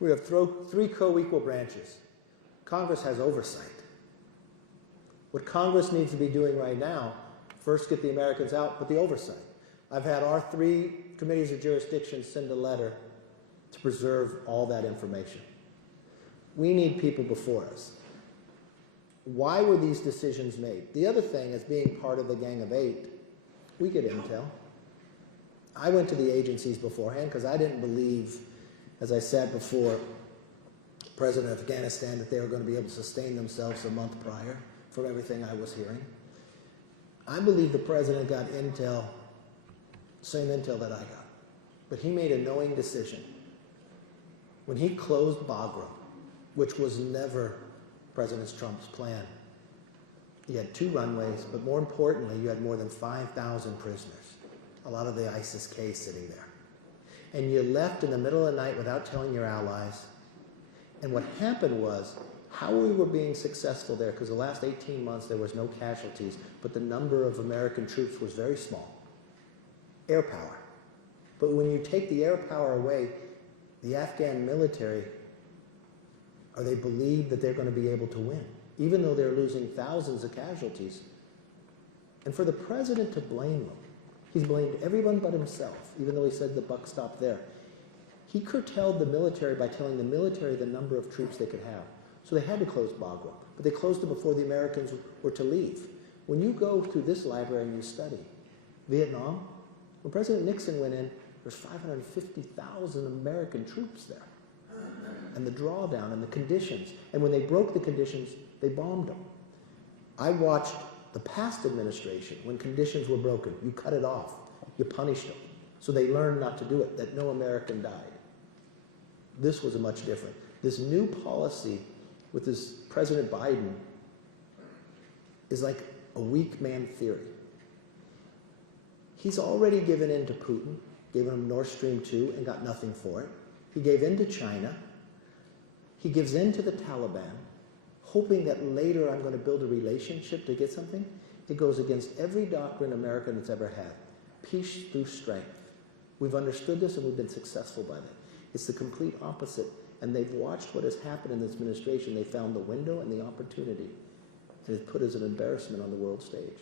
We have three co-equal branches. Congress has oversight. What Congress needs to be doing right now, first get the Americans out, but the oversight. I've had our 3 committees of jurisdiction send a letter to preserve all that information. We need people before us. Why were these decisions made? The other thing is, being part of the Gang of 8, we get intel. I went to the agencies beforehand because I didn't believe, as I said before, President of Afghanistan, that they were going to be able to sustain themselves a month prior from everything I was hearing. I believe the president got intel, same intel that I got. But he made a knowing decision. When he closed Bagram, which was never President Trump's plan, you had 2 runways, but more importantly, you had more than 5,000 prisoners, a lot of the ISIS-K sitting there. And you left in the middle of the night without telling your allies. And what happened was, how we were being successful there, because the last 18 months there was no casualties, but the number of American troops was very small. Air power. But when you take the air power away, the Afghan military, or they believe that they're going to be able to win, even though they're losing thousands of casualties. And for the president to blame them, he's blamed everyone but himself, even though he said the buck stopped there. He curtailed the military by telling the military the number of troops they could have. So they had to close Bagram, but they closed it before the Americans were to leave. When you go through this library and you study Vietnam, when President Nixon went in, there's 550,000 American troops there. And the drawdown and the conditions. And when they broke the conditions, they bombed them. I watched the past administration, when conditions were broken, you cut it off, you punished them. So they learned not to do it, that no American died. This was a much different. This new policy with this President Biden is like a weak man theory. He's already given in to Putin, gave him Nord Stream 2 and got nothing for it. He gave in to China. He gives in to the Taliban, hoping that later I'm going to build a relationship to get something. It goes against every doctrine America has ever had. Peace through strength. We've understood this and we've been successful by that. It's the complete opposite. And they've watched what has happened in this administration. They found the window and the opportunity. And it's put as an embarrassment on the world stage.